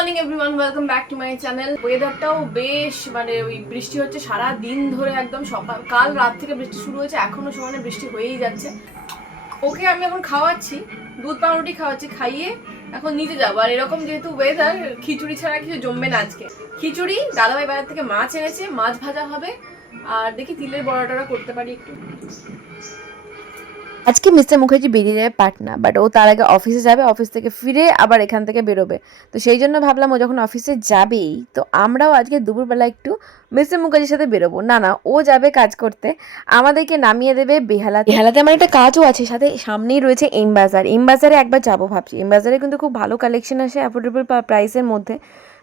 Morning everyone, welcome back to my channel. ওয়েদারটাও বেশ মানে ওই বৃষ্টি হচ্ছে সারা দিন ধরে একদম সকাল, কাল রাত থেকে বৃষ্টি শুরু হয়েছে, এখনও সমানে বৃষ্টি হয়েই যাচ্ছে। ওকে, আমি এখন খাওয়াচ্ছি, দুধ পাউরুটি খাওয়াচ্ছি, খাইয়ে এখন নিতে যাব। আর এরকম যেহেতু ওয়েদার খিচুড়ি ছাড়া কিছু জমবে না আজকে। খিচুড়ি, দাদাভাই বাজার থেকে মাছ এনেছে, মাছ ভাজা হবে। আর দেখি তিলের বড়াটা করতে পারি একটু। আজকে মিস্টার মুখার্জি বেরিয়ে যাবে পাটনা বাট ও তার আগে অফিসে যাবে অফিস থেকে ফিরে আবার এখান থেকে বেরোবে। তো সেই জন্য ভাবলাম ও যখন অফিসে যাবেই, তো আমরাও আজকে দুপুরবেলা একটু মিস্টার মুখার্জির সাথে বেরোবো। না না, ও যাবে কাজ করতে, আমাদেরকে নামিয়ে দেবে বেহালা বেহালাতে আমার একটা কাজও আছে, সাথে সামনেই রয়েছে এম বাজার এম বাজারে একবার যাব ভাবছি। এম বাজারে কিন্তু খুব ভালো কালেকশন আসে অ্যাফোর্ডেবল প্রাইসের মধ্যে।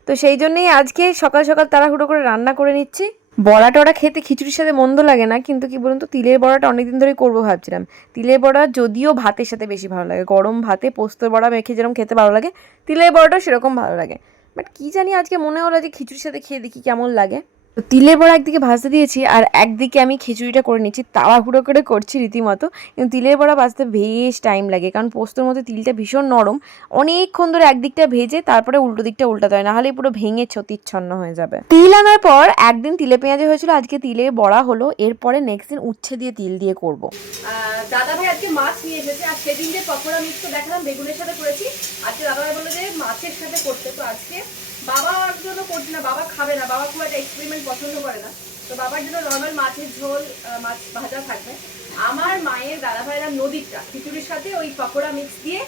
তো সেই জন্যই আজকে সকাল সকাল তাড়াহুড়ো করে রান্না করে নিচ্ছি। বড়া টড়া খেতে খিচুড়ির সাথে মন্দ লাগে না, কিন্তু কি বলুন তো, তিলের বড়াটা অনেকদিন ধরেই করব ভাবছিলাম। তিলের বড়া যদিও ভাতের সাথে বেশি ভালো লাগে, গরম ভাতে পোস্তর বড়া মেখে যেরকম খেতে ভালো লাগে, তিলের বড়াটাও সেরকম ভালো লাগে। বাট কী জানি আজকে মনে হলো যে খিচুড়ির সাথে খেয়ে দেখি কেমন লাগে। তো তিলের বড়া একদিকে ভাজতে দিয়েছি আর একদিকে আমি খিচুড়িটা করে নিচ্ছি, তাড়াহুড়ো করে করছি রীতিমতো। কিন্তু তিলের বড়া ভাজতে বেশ টাইম লাগে, কারণ পোস্তর মধ্যে তিলটা ভীষণ নরম। অনেকক্ষণ ধরে একদিকটা ভেজে তারপরে উল্টো দিকটা উল্টাতে হয়, নাহলে পুরো ভেঙে ছতিচ্ছন্ন হয়ে যাবে। তিল আনার পর একদিন তিলে পেঁয়াজে হয়েছিল, আজকে তিলের বড়া হলো, এরপরে নেক্সট দিন উচ্ছে দিয়ে তিল দিয়ে করব। দাদা ভাই আজকে মাছ নিয়ে এসেছে, আর সেদিন যে পকোড়া মিক্স দেখালাম, বেগুনের সাথে করেছি। আজকে দাদা ভাই বলল যে মাছের সাথে করতে, তো আজকে বাবার জন্য করছি না, বাবা খাবে না, বাবা খুব একটা এক্সপেরিমেন্ট পছন্দ করে না। তো বাবার জন্য নর্মাল মাছের ঝোল মাছ ভাজা থাকবে। আমার মায়ের দাদা ভাইরা নদীরটা খিচুড়ির সাথে ওই পকোড়া মিক্স দিয়ে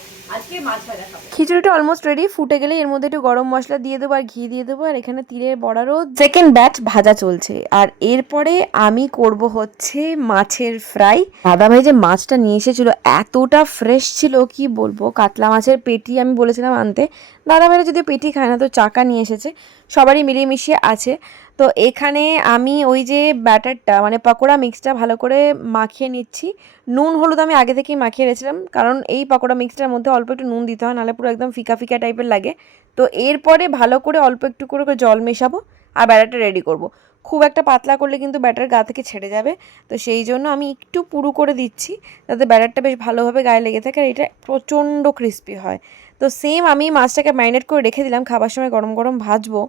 খিচুড়িটা অলমোস্ট রেডি ফুটে গেলে এর মধ্যে একটু গরম মশলা দিয়ে দেবো আর ঘি দিয়ে দেবো আর এখানে তিলের বড়ারও সেকেন্ড ব্যাচ ভাজা চলছে। আর এরপরে আমি করব হচ্ছে মাছের ফ্রাই দাদা ভাই যে মাছটা নিয়ে এসেছিল, এতটা ফ্রেশ ছিল, কি বলব? কাতলা মাছের পেটি আমি বলেছিলাম আনতে। দাদা ভাইরা যদি পেটি খায় না, তো চাকা নিয়ে এসেছে। সবারই মিলিয়ে আছে। তো এখানে আমি ওই যে ব্যাটারটা মানে পকোড়া মিক্সটা ভালো করে মাখিয়ে নিচ্ছি। নুন, হলুদ আমি আগে থেকেই মাখিয়ে রেখেছিলাম। কারণ এই পকোড়া মিক্সটার মধ্যে অল্প একটু নুন দিতে হয়, নাহলে পুরো একদম ফিকা ফিকা টাইপের লাগে। তো এরপরে ভালো করে অল্প একটু করে জল মেশাবো আর ব্যাটারটা রেডি করব। খুব একটা পাতলা করলে কিন্তু ব্যাটার গা থেকে ছেড়ে যাবে। তো সেই জন্য আমি একটু পুরু করে দিচ্ছি, যাতে ব্যাটারটা বেশ ভালোভাবে গায়ে লেগে থাকে আর এটা প্রচণ্ড ক্রিস্পি হয়। তো সেম আমি মাছটাকে ম্যারিনেট করে রেখে দিলাম, খাবার সময় গরম গরম ভাজবো।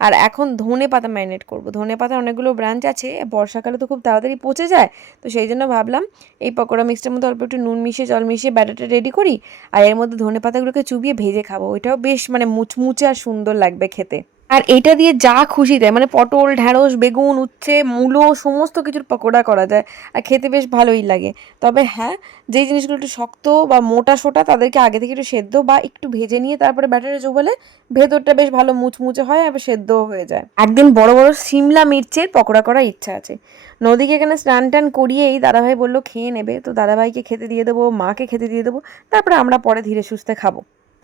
আর এখন ধনে পাতা ম্যারিনেট করব। ধনে পাতার অনেকগুলো ব্রাঞ্চ আছে, বর্ষাকালে তো খুব তাড়াতাড়ি পচে যায়। তো সেই জন্য ভাবলাম এই পকোড়া মিক্সটার মধ্যে অল্প একটু নুন মিশিয়ে, জল মিশিয়ে ব্যাটারটা রেডি করি। আর এর মধ্যে ধনে পাতাগুলোকে চুবিয়ে ভেজে খাব। ওইটাও বেশ মানে মুচমুচে আর সুন্দর লাগবে খেতে। আর এটা দিয়ে যা খুশি দেয় মানে পটল, ঢ্যাঁড়স, বেগুন, উচ্ছে, মূলো, সমস্ত কিছুর পকোড়া করা যায় আর খেতে বেশ ভালোই লাগে। তবে হ্যাঁ যেই জিনিসগুলো একটু শক্ত বা মোটা সোটা তাদেরকে আগে থেকে একটু সেদ্ধ বা একটু ভেজে নিয়ে তারপরে ব্যাটারে চোবালে ভেতরটা বেশ ভালো মুচমুচে হয় আর সেদ্ধও হয়ে যায়। একদিন বড় বড় সিমলা মির্চের পকোড়া করার ইচ্ছা আছে। নদীকে এখানে স্নান টান করিয়েই দাদাভাই বলল, খেয়ে নেবে। তো দাদাভাইকে খেতে দিয়ে দেবো, মাকে খেতে দিয়ে দেবো, তারপরে আমরা পরে ধীরে সুস্থে খাব।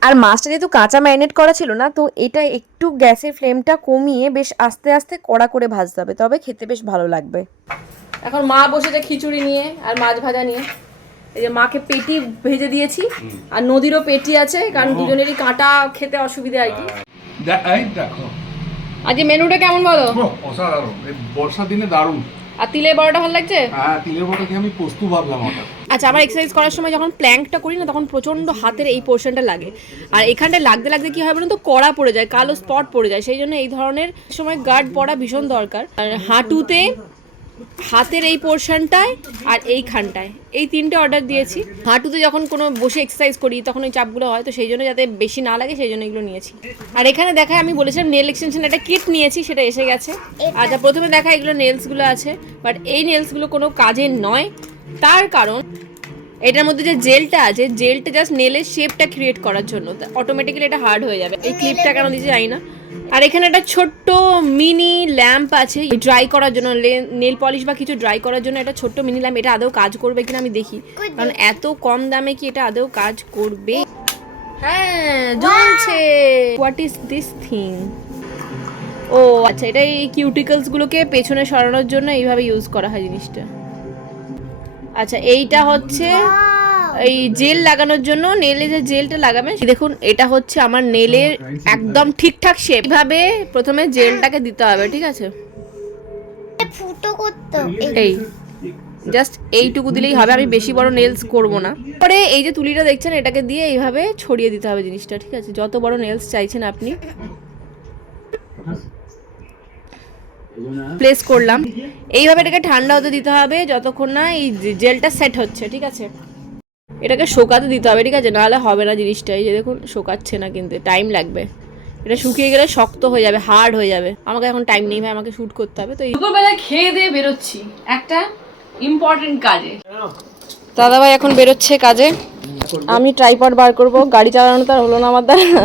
আর মাছটা যেহেতু কাঁচা ম্যারিনেট করা ছিল না তো এটা একটু গ্যাসের ফ্লেমটা কমিয়ে বেশ আস্তে আস্তে কড়া করে ভাজতে হবে। তবে খেতে বেশ ভালো লাগবে। এখন মা বসেছে খিচুড়ি নিয়ে আর মাছ ভাজা নিয়ে। এই যে মাকে পেটি ভেজে দিয়েছি আর নদীরও পেটি আছে কারণ দুজনেরই কাঁটা খেতে অসুবিধা আর কি। দেখো। আজকে মেনুটা কেমন বলো? অসাধারণ। এই বর্ষার দিনে দারুণ। আর তিলের বড়াটা ভালো লাগছে? হ্যাঁ তিলের বড়া খেয়ে আমি পোস্তু ভাবলাম হঠাৎ। আচ্ছা আমার এক্সারসাইজ করার সময় যখন প্ল্যাঙ্কটা করি না তখন প্রচণ্ড হাতের এই পোর্শনটা লাগে। আর এখানটা লাগতে লাগতে কি হয় বলুন তো কড়া পড়ে যায় কালো স্পট পড়ে যায়। সেই জন্য এই ধরনের সময় গার্ড পরা ভীষণ দরকার। আর হাঁটুতে হাতের এই পোর্শনটায় আর এইখানটায় এই তিনটে অর্ডার দিয়েছি। হাঁটুতে যখন কোনো বসে এক্সারসাইজ করি তখন ওই চাপগুলো হয় তো সেই জন্য যাতে বেশি না লাগে সেই জন্য এগুলো নিয়েছি। আর এখানে দেখায় আমি বলেছিলাম নেল এক্সটেনশন একটা কিট নিয়েছি সেটা এসে গেছে। আচ্ছা প্রথমে দেখা এগুলো নেলসগুলো আছে বাট এই নেলসগুলো কোনো কাজের নয়। তার কারণ এটার মধ্যে যে জেলটা আছে জেলটা জাস্ট নেলের শেপটা ক্রিয়েট করার জন্য অটোমেটিক্যালি এটা হার্ড হয়ে যাবে। এই ক্লিপটা কেন দিতে জানি না। আর এখানে একটা ছোট্ট মিনি ল্যাম্প আছে ড্রাই করার জন্য নেল পলিশ বা কিছু ড্রাই করার জন্য একটা ছোট্ট মিনি ল্যাম্প এটা আদৌ কাজ করবে কিনা আমি দেখি। কারণ এত কম দামে কি এটা আদৌ কাজ করবে? হ্যাঁ জ্বলছে। হোয়াট ইজ দিস থিং ও আচ্ছা এটা এই কিউটিকলস গুলোকে পেছনে সরানোর জন্য এইভাবে ইউজ করা হয় জিনিসটা। আচ্ছা এইটা হচ্ছে এই জেল লাগানোর জন্য নেলে যে জেলটা লাগাবে দেখুন এটা হচ্ছে আমার নেলের একদম ঠিকঠাক শেপ এইভাবে প্রথমে জেলটাকে দিতে হবে ঠিক আছে? ফুটো করতো। এই জাস্ট এইটুকু দিলেই হবে আমি বেশি বড় নেলস করব না। পরে এই যে তুলিটা দেখছেন এটাকে দিয়ে এইভাবে ছড়িয়ে দিতে হবে জিনিসটা ঠিক আছে? যত বড় নেলস চাইছেন আপনি। প্লেস করলাম। এইভাবে এটাকে ঠান্ডা হতে দিতে হবে যতক্ষণ না এই জেলটা সেট হচ্ছে ঠিক আছে? এটাকে শোকাতে দিতে হবে ঠিক আছে? নাহলে হবে না জিনিসটা। এই যে দেখুন শোকাচ্ছে না কিন্তু টাইম লাগবে। এটা শুকিয়ে গেলে শক্ত হয়ে যাবে হার্ড হয়ে যাবে। আমাকে এখন টাইম নেই ভাই আমাকে শ্যুট করতে হবে তো দুপুরবেলা খেয়ে দিয়ে বেরোচ্ছি একটা ইম্পর্টেন্ট কাজে। দাদা ভাই এখন বেরোচ্ছে কাজে। আমি ট্রাইপড বার করব গাড়ি চালানো তো আর হলো না আমার দ্বারা।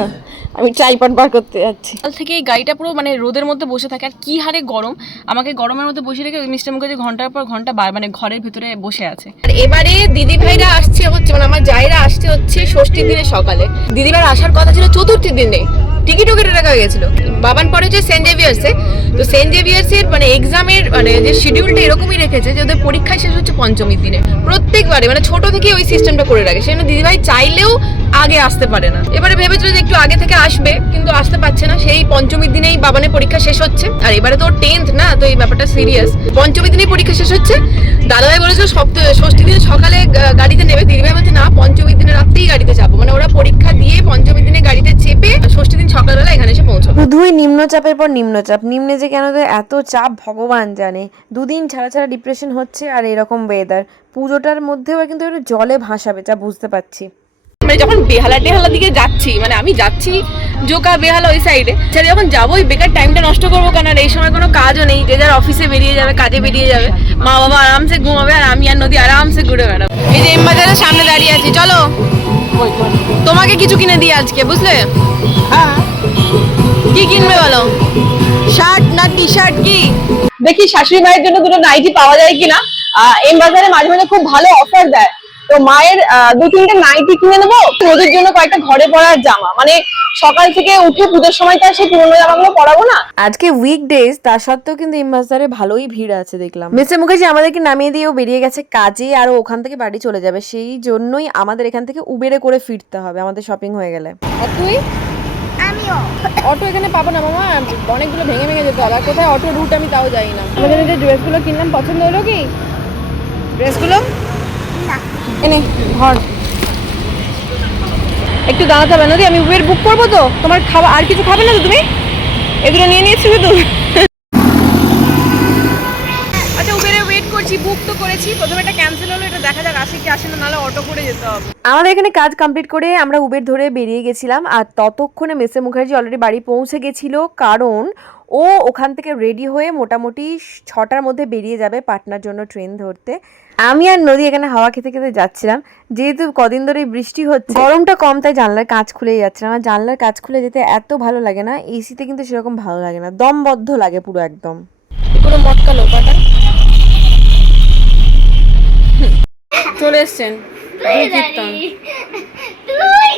আমি ট্রাইপড বার করতে যাচ্ছি। কাল থেকে এই গাড়িটা পুরো মানে রোদের মধ্যে বসে থাকে আর কি হারে গরম। আমাকে গরমের মধ্যে বসে রেখে মিস্টার মুখার্জি ঘণ্টার পর ঘণ্টা বার মানে ঘরের ভিতরে বসে আছে। আর এবারে দিদি ভাইরা আসছে হচ্ছে মানে আমার জায়রা আসছে হচ্ছে ষষ্ঠীর দিনে সকালে। দিদি ভাইরা আসার কথা ছিল চতুর্থীর দিনে। টিকিটও কেটে রাখা হয়ে গেছিল। বাবান পরে হচ্ছে সেন্ট জেভিয়ার্সে তো সেন্ট জেভিয়ার্সের মানে এক্সামের মানে যে শিডিউলটা এরকমই রেখেছে যে ওদের পরীক্ষা শেষ হচ্ছে পঞ্চমীর দিনে। প্রত্যেকবারে মানে ছোট থেকে ওই সিস্টেমটা করে রাখে। সেজন্য দিদিভাই চাইলেও আগে আসতে পারে না। এবারে ভেবেছিল যে একটু আগে থেকে আসবে, কিন্তু আসতে পারছে না। সেই পঞ্চমীর দিনেই বাবানের পরীক্ষা শেষ হচ্ছে। আর এবারে তো টেন্থ না, তো এই ব্যাপারটা সিরিয়াস পঞ্চমীর দিনেই পরীক্ষা শেষ হচ্ছে। দাদাভাই বলেছিল সপ্তাহ ষষ্ঠী দিন সকালে গাড়িতে নেবে। দিদিভাই বলছে না, পঞ্চমীর দিনে রাত্রেই গাড়িতে যাব। মানে ওরা পরীক্ষা দিয়ে পঞ্চমীর দিনে গাড়িতে চেপে ষষ্ঠী দিন সকালবেলা এখানে এসে পৌঁছবে। শুধুই নিম্নচাপের পর নিম্নচাপ। নিম্নে যে কেন এত চাপ, ভগবান জানে। দুদিন ছাড়া ছাড়া ডিপ্রেশন হচ্ছে আর এরকম ওয়েদার পুজোটার মধ্যেও কিন্তু একটু জলে ভাসাবে, যা বুঝতে পারছি। মানে যখন বেহালা টেহালা দিকে যাচ্ছি মানে আমি যাচ্ছি জোকা বেহালা ওই সাইডে সেটা যখন যাব ওই বেকার টাইমটা নষ্ট করব কেন? আর এই সময় কোনো কাজও নেই যে যার অফিসে বেরিয়ে যাবে কাজে বেরিয়ে যাবে। মা বাবা আরামসে ঘুমাবে আর আমি আর নদী আরামসে ঘুরে বেড়াবো। এই যে এম বাজারের সামনে দাঁড়িয়ে আছি চলো। তোমাকে কিছু কিনে দিই আজকে বুঝলে? কি কিনবে বলো? শার্ট না টি শার্ট কি? দেখি শাশুড়ি মায়ের জন্য দুটো নাইটি পাওয়া যায় কিনা। এম বাজারে মাঝে মাঝে খুব ভালো অফার দেয়। তো মায়ের দু তিনটে নাইটি কিনে নেব রোদের জন্য কয়েকটা ঘরে পরার জামা। মানে সকাল থেকে উঠে পুজোর সময় তো আর সেই পুরোনো জামাগুলো পরাবো না। আজকে উইকডেজ তার সত্ত্বেও কিন্তু ইমবাজারে ভালোই ভিড় আছে দেখলাম। মিস্টার মুখার্জি আমাদেরকে নামিয়ে দিয়েও বেরিয়ে গেছে কাজে আর ওখান থেকে বাড়ি চলে যাবে। সেই জন্যই আমাদের এখান থেকে উবেরে করে ফিরতে হবে আমাদের শপিং হয়ে গেলে। আর তুই? আমিও। অটো এখানে পাবো না মামা অনেকগুলো ভেঙে ভেঙে যেতে হবে আর কোথায় অটো রুট আমি তাও জানি না। আমাদের যে ড্রেসগুলো কিনলাম পছন্দ হলো কি? ড্রেসগুলো এনে ধর একটু দাঁড়াতে হবে নদী আমি উবের বুক করব তো। তোমার খাবার আর কিছু খাবে না তো তুমি? এগুলো নিয়ে নিয়েছি শুধু? আচ্ছা উবেরে ওয়েট করছি বুক তো করেছি। প্রথমে এটা ক্যান্সেল হলো এটা দেখা যাক আসে কি আসে না নাহলে অটো করে যেতে হবে। আমাদের এখানে কাজ কমপ্লিট করে আমরা উবের ধরে বেরিয়ে গেছিলাম আর ততক্ষণে মিস্টার মুখার্জি অলরেডি বাড়ি পৌঁছে গেছিল কারণ ও ওখান থেকে রেডি হয়ে মোটামুটি ছটার মধ্যে বেরিয়ে যাবে পাটনার জন্য ট্রেন ধরতে। আমি আর নদী এখানে হাওয়া খেতে খেতে যাচ্ছিলাম। যেহেতু কদিন ধরে বৃষ্টি হচ্ছে গরমটা কম তাই জানলার কাজ খুলেই যাচ্ছিলাম। আর জানলার কাজ খুলে যেতে এত ভালো লাগে না এসিতে কিন্তু সেরকম ভালো লাগে না। দমবদ্ধ লাগে পুরো একদম। পুরো মটকা লোকাটা চলে এসছেন। দুই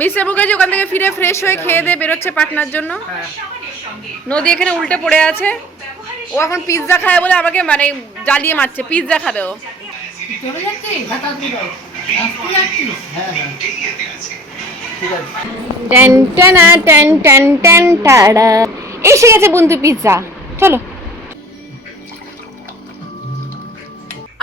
মিস্টার মুখার্জি ওখান থেকে ফিরে ফ্রেশ হয়ে খেয়ে দিয়ে বেরোচ্ছে পাটনার জন্য নদী এখানে উল্টে পড়ে আছে ও এখন পিৎজা খায় বলে আমাকে মানে জ্বালিয়ে মারছে পিৎজা খাবে ও এসে গেছে বন্ধু পিৎজা চলো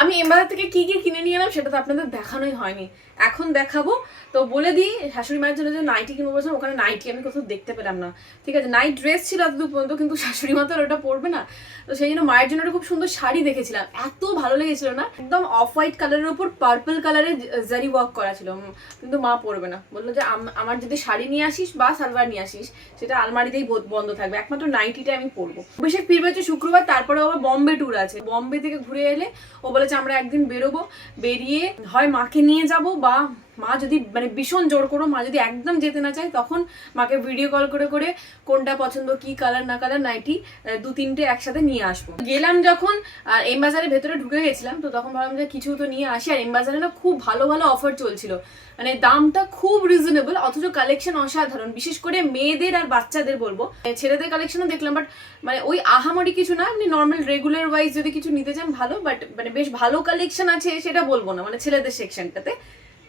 আমি এমবাজার থেকে কি কি কিনে নিয়ে এলাম সেটা তো আপনাদের দেখানোই হয়নি। এখন দেখাবো। তো বলে দিই, শাশুড়ি মায়ের জন্য যে নাইটি কিনবো বলছিলাম, ওখানে নাইটি আমি কোথাও দেখতে পেলাম না। ঠিক আছে নাইট ড্রেস ছিল এতদূর পর্যন্ত, কিন্তু শাশুড়ি মা তো ওটা পরবে না। তো সেই জন্য মায়ের জন্য একটা খুব সুন্দর শাড়ি দেখেছিলাম। এত ভালো লেগেছিল না? একদম অফ হোয়াইট কালারের উপর পার্পল কালারের জারি ওয়ার্ক করা ছিল। কিন্তু মা পরবে না। বলল যে আম- আমার যদি শাড়ি নিয়ে আসিস বা সালোয়ার নিয়ে আসিস, সেটা আলমারিতেই বন্ধ থাকবে। একমাত্র নাইটিটা আমি পরবো। অভিষেক ফিরবে হচ্ছে শুক্রবার, তারপরে আবার বম্বে ট্যুর আছে। বম্বে থেকে ঘুরে এলে ও বলেছে, আমরা একদিন বেরোবো। বেরিয়ে হয় মাকে নিয়ে যাব বা মা যদি মানে ভীষণ জোর করো, মা যদি একদম যেতে না চায়, তখন মাকে ভিডিও কল করে করে কোনটা পছন্দ, কি কালার না কালার নাইটি দু তিনটে একসাথে নিয়ে আসব। গেলাম যখন, আর এম বাজারের ভেতরে ঢুকে গেছিলাম, তো তখন ভাবলাম যে কিছু তো নিয়ে আসি, আর এম বাজারে না খুব ভালো ভালো অফার চলছিল। মানে দামটা খুব রিজনেবল অথচ কালেকশন অসাধারণ। বিশেষ করে মেয়েদের আর বাচ্চাদের বলব। ছেলেদের কালেকশনও দেখলাম বাট মানে ওই আহামরি কিছু না, এমনি নর্মাল রেগুলার ওয়াইজ যদি কিছু নিতে চান ভালো বাট মানে বেশ ভালো কালেকশন আছে, সেটা বলব না মানে ছেলেদের সেকশনটাতে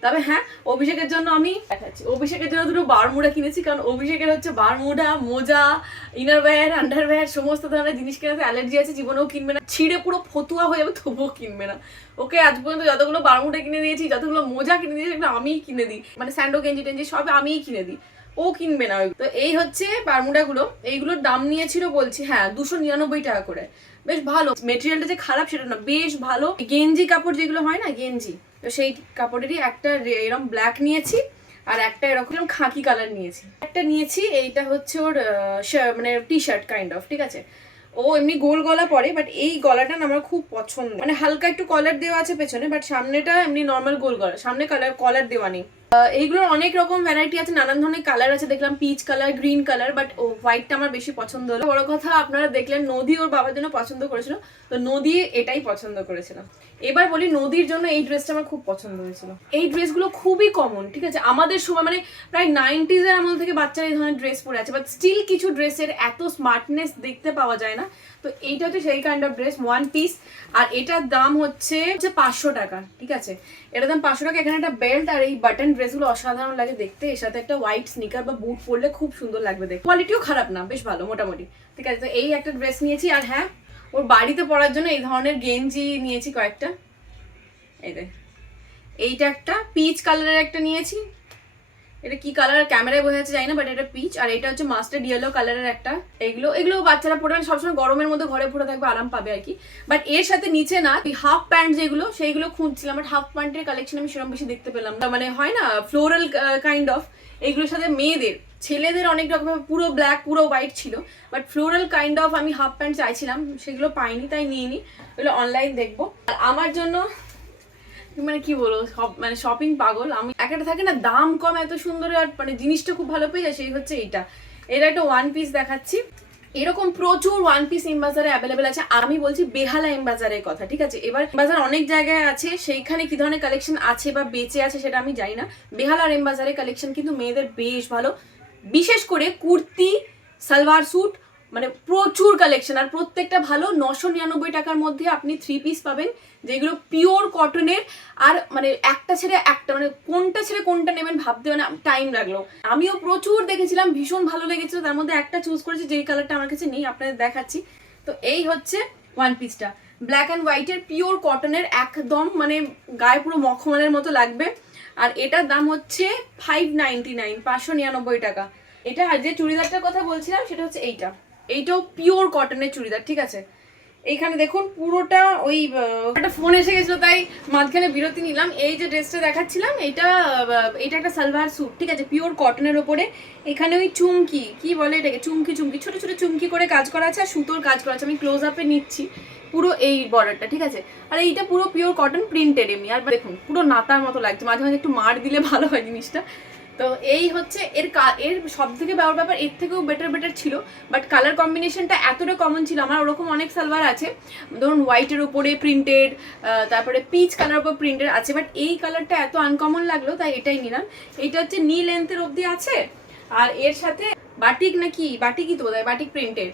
তবে হ্যাঁ অভিষেকের জন্য আমি দেখাচ্ছি। অভিষেকের জন্য দুটো বারমুডা কিনেছি, কারণ অভিষেকের হচ্ছে বারমুডা, মোজা ইনারওয়্যার আন্ডারওয়্যার সমস্ত ধরনের জিনিস কেনাতে অ্যালার্জি আছে, জীবনেও কিনবে না। ছিঁড়ে পুরো ফতুয়া হয়ে যাবে, তবুও কিনবে না। ওকে, আজ পর্যন্ত যতগুলো বারমুডা কিনে দিয়েছি, যতগুলো মোজা কিনে দিয়েছি, সেগুলো আমিই কিনে দিই। মানে স্যান্ডো, গেঞ্জি, টেঞ্জি, সব আমিই কিনে দিই। ও কিনবে না। তো এই হচ্ছে বারমুডাগুলো। এইগুলোর দাম নিয়েছিল বলছি হ্যাঁ দুশো নিরানব্বই টাকা করে। বেশ ভালো। মেটেরিয়ালটা যে খারাপ সেটা না, বেশ ভালো। গেঞ্জি কাপড় যেগুলো হয় না, গেঞ্জি, তো সেই কাপড়েরই একটা এরকম ব্ল্যাক নিয়েছি আর একটা এরকম খাঁকি কালার নিয়েছি। একটা নিয়েছি, এইটা হচ্ছে ওর মানে টি শার্ট কাইন্ড অফ ঠিক আছে? ও এমনি গোল গলা পরে বাট এই গলাটা আমার খুব পছন্দ। মানে হালকা একটু কলার দেওয়া আছে পেছনে বাট সামনেটা এমনি নর্মাল গোল গলা, সামনে কালার কলার দেওয়া নেই। এইগুলোর অনেক রকম ভ্যারাইটি আছে, নানান ধরনের কালার আছে, দেখলাম peach colour green colour but ও হোয়াইটটা আমার বেশি পছন্দ হলো। বড় কথা, আপনারা দেখলেন নদী ওর বাবার জন্য পছন্দ করেছিল, তো নদী এটাই পছন্দ করেছিল। এবার বলি নদীর জন্য এই ড্রেসটা আমার খুব পছন্দ হয়েছিল। এই ড্রেসগুলো খুবই কমন ঠিক আছে? আমাদের সময় মানে প্রায় নাইনটিজের আমল থেকে বাচ্চারা এই ধরনের ড্রেস পরে আছে বাট স্টিল কিছু ড্রেসের এত স্মার্টনেস দেখতে পাওয়া যায় না। তো এইটা হচ্ছে সেই kind of dress one piece আর এটার দাম হচ্ছে পাঁচশো টাকা, ঠিক আছে? এটার দাম পাঁচশো টাকা, এখানে একটা বেল্ট আর এই বাটন ড্রেসগুলো অসাধারণ লাগে দেখতে। এর সাথে একটা হোয়াইট স্নিকার বা বুট পরলে খুব সুন্দর লাগবে দেখতে। কোয়ালিটিও খারাপ না, বেশ ভালো, মোটামুটি। ঠিক আছে, তো এই একটা ড্রেস নিয়েছি আর হ্যাঁ ওর বাড়িতে পরার জন্য এই ধরনের গেঞ্জি নিয়েছি কয়েকটা। এই দেখ, এইটা একটা পিচ কালারের একটা নিয়েছি। এটা কি কালার ক্যামেরায় বোঝা যাচ্ছে জানি না বাট এটা পিচ আর এটা হচ্ছে মাস্টার্ড ইয়েলো কালারের একটা। এগুলো এগুলো বাচ্চারা পরে মানে সবসময় গরমের মধ্যে ঘরে পরে থাকবে, আরাম পাবে আর কি। বাট এর সাথে নিচে না হাফ প্যান্ট যেগুলো, সেইগুলো খুঁজছিলাম বাট হাফ প্যান্টের কালেকশন আমি সেরকম বেশি দেখতে পেলাম না। মানে হয় না ফ্লোরাল কাইন্ড অফ এগুলোর সাথে মেয়েদের, ছেলেদের অনেক রকম, পুরো ব্ল্যাক পুরো হোয়াইট ছিল। বাট ফ্লোরাল কাইন্ড অফ আমি হাফ প্যান্ট চাইছিলাম, সেগুলো পাইনি, তাই নিয়ে নিই ওগুলো অনলাইন দেখব। আর আমার জন্য মানে কি বলব মানে শপিং পাগল। আমি একটা থাকে না, দাম কম, এত সুন্দর, আর মানে জিনিসটা খুব ভালো পেয়ে যায় সেই হচ্ছে এইটা। এটা একটা ওয়ান পিস দেখাচ্ছি। এরকম প্রচুর ওয়ান পিস এম বাজারে অ্যাভেলেবেল আছে। আমি বলছি বেহালা এম বাজারের কথা, ঠিক আছে? এবার বাজার অনেক জায়গায় আছে, সেইখানে কি ধরনের কালেকশন আছে বা বেঁচে আছে সেটা আমি জানি না। বেহালার এম বাজারের কালেকশন কিন্তু মেয়েদের বেশ ভালো। বিশেষ করে কুর্তি, সালোয়ার স্যুট মানে প্রচুর কালেকশন আর প্রত্যেকটা ভালো নশো নিরানব্বই টাকার মধ্যে আপনি থ্রি পিস পাবেন, যেগুলো পিওর কটনের আর মানে একটা ছেড়ে একটা মানে কোনটা ছেড়ে কোনটা নেবেন ভাবতে মানে টাইম লাগল। আমিও প্রচুর দেখেছিলাম, ভীষণ ভালো লেগেছিল, তার মধ্যে একটা চুজ করেছি, যেই কালারটা আমার কাছে নেই, আপনাদের দেখাচ্ছি। তো এই হচ্ছে ওয়ান পিসটা ব্ল্যাক অ্যান্ড হোয়াইটের পিওর কটনের একদম মানে গায়ে পুরো মখমলের মতো লাগবে। আর এটার দাম হচ্ছে ফাইভ নাইনটি নাইন পাঁচশো নিরানব্বই টাকা। এটা আর যে চুড়িদারটার কথা বলছিলাম, সেটা হচ্ছে এইটা। এইটাও পিওর কটনের চুড়িদার, ঠিক আছে? এইখানে দেখুন পুরোটা ওই একটা ফোন এসে গেছিল, তাই মাঝখানে বিরতি নিলাম। এই যে ড্রেসটা দেখাচ্ছিলাম, এটা এটা একটা সালভার স্যুট ঠিক আছে? পিওর কটনের ওপরে। এখানে ওই চুমকি, কি বলে এটাকে? চুমকি চুমকি, ছোট ছোট চুমকি করে কাজ করা আছে, আর সুতোর কাজ করা আছে। আমি ক্লোজ আপে নিচ্ছি পুরো এই বর্ডারটা ঠিক আছে? আর এইটা পুরো পিওর কটন প্রিন্টেড এমনি আর দেখুন, পুরো নাতার মতো লাগছে। মাঝে মাঝে একটু মার দিলে ভালো হয় জিনিসটা। তো এই হচ্ছে এর এর সব থেকে ব্যাপার ব্যাপার এর থেকেও বেটার বেটার ছিল। বাট কালার কম্বিনেশনটা এতটা কমন ছিল, আমার ওরকম অনেক সালোয়ার আছে। ধরুন হোয়াইটের উপরে প্রিন্টেড তারপরে পিচ কালার উপর প্রিন্টেড আছে বাট এই কালারটা এত আনকমন লাগল, তাই এটাই নিলাম। এটা হচ্ছে নি লেন্থের অবধি আছে, আর এর সাথে বাটিক নাকি বাটিকই তো বোধহয় বাটিক প্রিন্টেড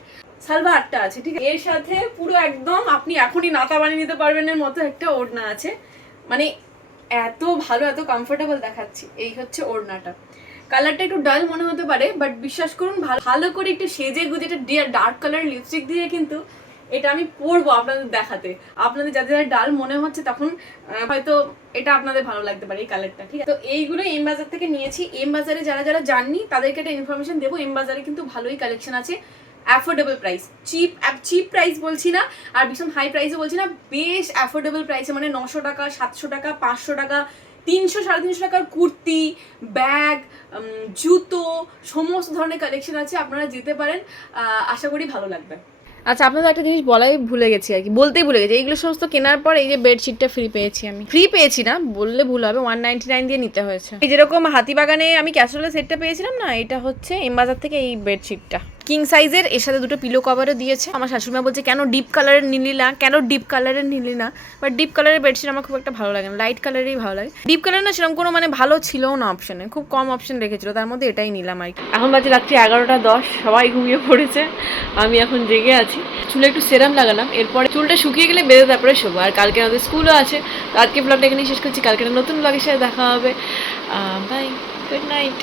সালভারটা আছে, ঠিক আছে? এর সাথে পুরো একদম আপনি এখনই নাতা বানিয়ে নিতে পারবেন এর মতো একটা ওড়না আছে। মানে এত ভালো, এত কমফোর্টেবল দেখাচ্ছি। এই হচ্ছে ওড়নাটা। কালারটা একটু ডাল মনে হতে পারে বাট বিশ্বাস করুন, ভালো করে একটু সেজে গুজে একটা ডার্ক কালার লিপস্টিক দিয়ে কিন্তু এটা আমি পরবো আপনাদের দেখাতে। আপনাদের যাদের ডাল মনে হচ্ছে, তখন হয়তো এটা আপনাদের ভালো লাগতে পারে এই কালারটা ঠিক আছে? তো এইগুলো এম বাজার থেকে নিয়েছি। এম বাজারে যারা যারা জাননি তাদেরকে একটা ইনফরমেশন দেবো। এম বাজারে কিন্তু ভালোই কালেকশন আছে। Affordable price cheap cheap price বলছি না, আর ভীষণ হাই প্রাইসও বলছি না, বেশ অ্যাফোর্ডেবল প্রাইসে মানে নশো টাকা, সাতশো টাকা, পাঁচশো টাকা, তিনশো, সাড়ে তিনশো টাকার কুর্তি ব্যাগ জুতো, সমস্ত ধরনের কালেকশন আছে, আপনারা যেতে পারেন আশা করি ভালো লাগবে। আচ্ছা আপনাদের একটা জিনিস বলাই ভুলে গেছি আর কি, বলতেই ভুলে গেছি, এইগুলো সমস্ত কেনার পর এই যে বেডশিটটা ফ্রি পেয়েছি আমি। ফ্রি পেয়েছি না, বললে ভুল হবে ওয়ান নাইনটি নাইন দিয়ে নিতে হয়েছে। এই যেরকম হাতিবাগানে আমি ক্যাসরোলের সেটটা পেয়েছিলাম না, এটা হচ্ছে এম বাজার থেকে এই বেডশিটটা কিং সাইজের, এর সাথে দুটো পিলো কভারও দিয়েছে। আমার শাশুড়িমা বলছে, কেন ডিপ কালারের নিলি না? কেন ডিপ কালারের নিলি না? বাট ডিপ কালারের বেডশিট আমার খুব একটা ভালো লাগে না। লাইট কালারেরই ভালো লাগে। ডিপ কালার না সেরকম কোনো মানে ভালো ছিলও না অপশনে খুব কম অপশন রেখেছিল। তার মধ্যে এটাই নিলাম আর এখন বাজে রাত্রি এগারোটা দশ। সবাই ঘুমিয়ে পড়েছে। আমি এখন জেগে আছি। চুলে একটু সেরাম লাগালাম। এরপরে চুলটা শুকিয়ে গেলে বেঁধে তারপরে শোবো। আর কালকে আমাদের স্কুলও আছে। আজকে ব্লগটা এখানেই শেষ করছি। কালকে নতুন ব্লগের সাথে দেখা হবে। Bye good night